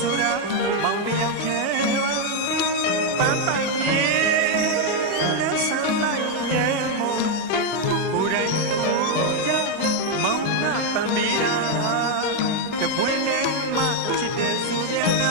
ဆိုတာမောင်တယောက်ရဲ့ပန်းပန်းရဲ့လက်ဆန်းလိုက်ရဲ့မို့ကိုယ်တိုင်ကိုကြမောင်နာပန်းပြီးတာတပွင့်နဲ့မှချစ်တဲ့သူရဲ့က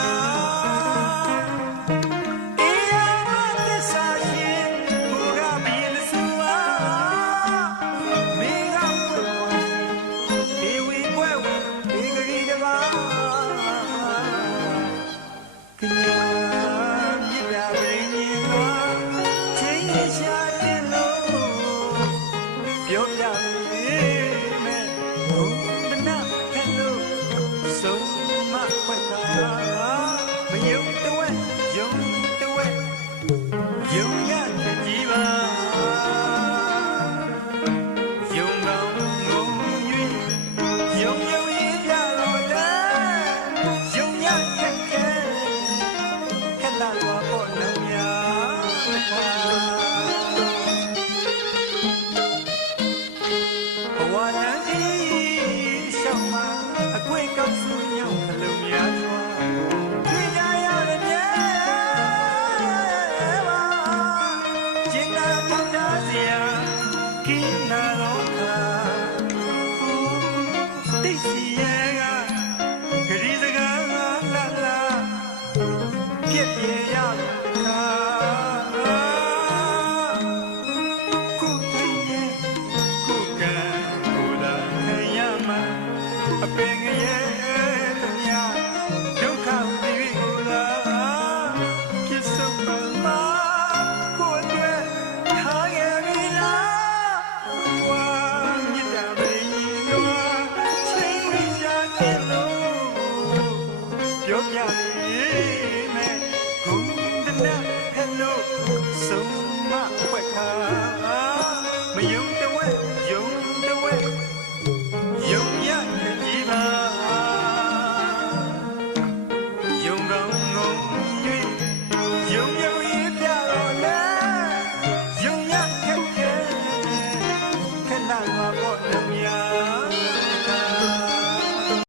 မယုံ